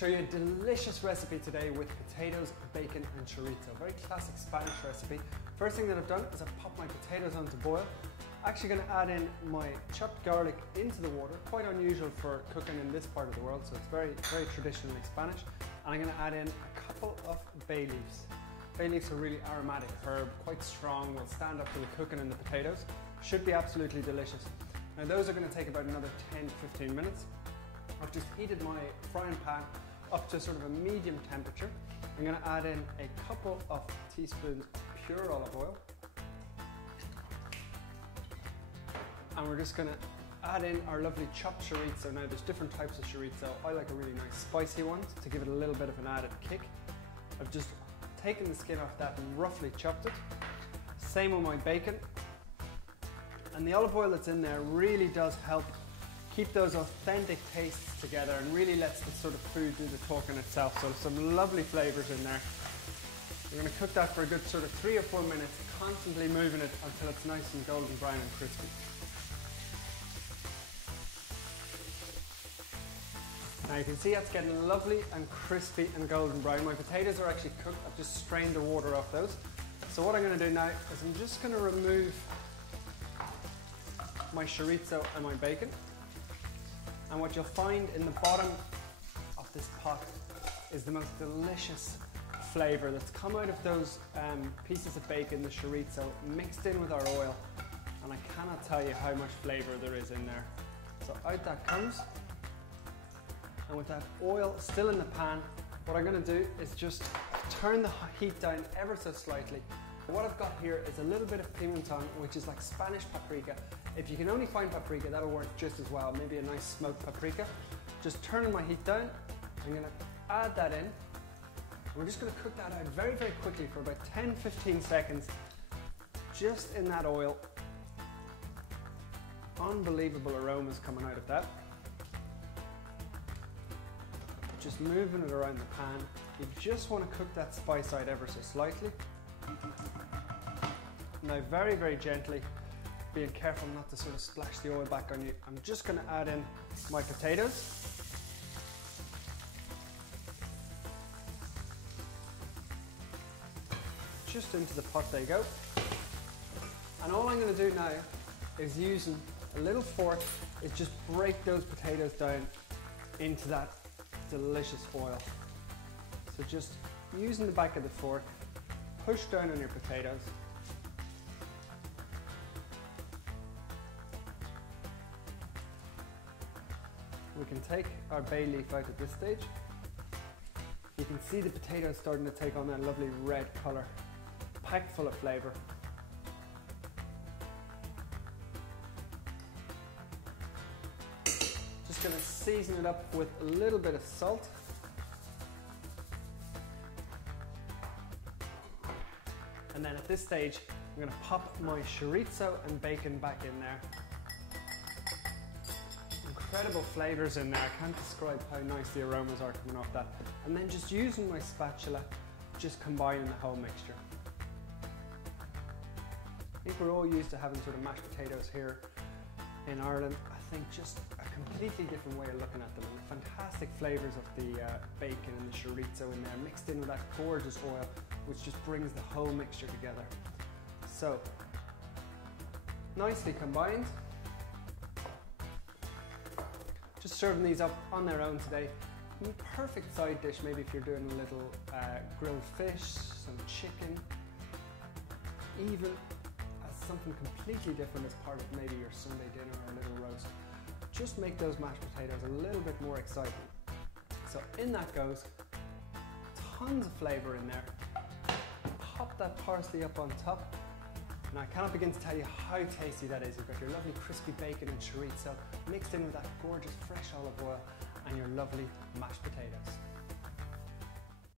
show you a delicious recipe today with potatoes, bacon and chorizo. Very classic Spanish recipe. First thing that I've done is I've popped my potatoes on to boil. Actually going to add in my chopped garlic into the water. Quite unusual for cooking in this part of the world, so it's very traditionally Spanish. And I'm going to add in a couple of bay leaves. Bay leaves are really aromatic herb, quite strong, will stand up to the cooking in the potatoes. Should be absolutely delicious. Now those are going to take about another 10 to 15 minutes. I've just heated my frying pan up to sort of a medium temperature. I'm going to add in a couple of teaspoons of pure olive oil. And we're just going to add in our lovely chopped chorizo. Now there's different types of chorizo. I like a really nice spicy one to give it a little bit of an added kick. I've just taken the skin off that and roughly chopped it. Same with my bacon. And the olive oil that's in there really does help keep those authentic tastes together and really lets the sort of food do the talking itself. So some lovely flavors in there. We're going to cook that for a good sort of 3 or 4 minutes, constantly moving it until it's nice and golden brown and crispy. Now you can see that's getting lovely and crispy and golden brown. My potatoes are actually cooked. I've just strained the water off those. So what I'm going to do now is I'm just going to remove my chorizo and my bacon. And what you'll find in the bottom of this pot is the most delicious flavour that's come out of those pieces of bacon, the chorizo, mixed in with our oil. And I cannot tell you how much flavour there is in there. So out that comes. And with that oil still in the pan, what I'm going to do is just turn the heat down ever so slightly. What I've got here is a little bit of pimenton, which is like Spanish paprika. If you can only find paprika, that'll work just as well. Maybe a nice smoked paprika. Just turning my heat down, I'm going to add that in. We're just going to cook that out very quickly for about 10-15 seconds, just in that oil. Unbelievable aromas coming out of that. Just moving it around the pan. You just want to cook that spice out ever so slightly. Now very gently, being careful not to sort of splash the oil back on you, I'm just going to add in my potatoes. Just into the pot they go. And all I'm going to do now is using a little fork is just break those potatoes down into that delicious oil. So just using the back of the fork, push down on your potatoes. We can take our bay leaf out at this stage. You can see the potatoes starting to take on that lovely red colour, packed full of flavour. Just going to season it up with a little bit of salt. And then at this stage, I'm going to pop my chorizo and bacon back in there. Incredible flavours in there. I can't describe how nice the aromas are coming off that. And then just using my spatula, just combining the whole mixture. I think we're all used to having sort of mashed potatoes here in Ireland. I think just a completely different way of looking at them. And the fantastic flavours of the bacon and the chorizo in there, mixed in with that gorgeous oil, which just brings the whole mixture together. So, nicely combined. Just serving these up on their own today. Perfect side dish, maybe if you're doing a little grilled fish, some chicken, even as something completely different as part of maybe your Sunday dinner or a little roast. Just make those mashed potatoes a little bit more exciting. So in that goes, tons of flavour in there. Pop that parsley up on top. And I cannot begin to tell you how tasty that is. You've got your lovely crispy bacon and chorizo mixed in with that gorgeous fresh olive oil and your lovely mashed potatoes.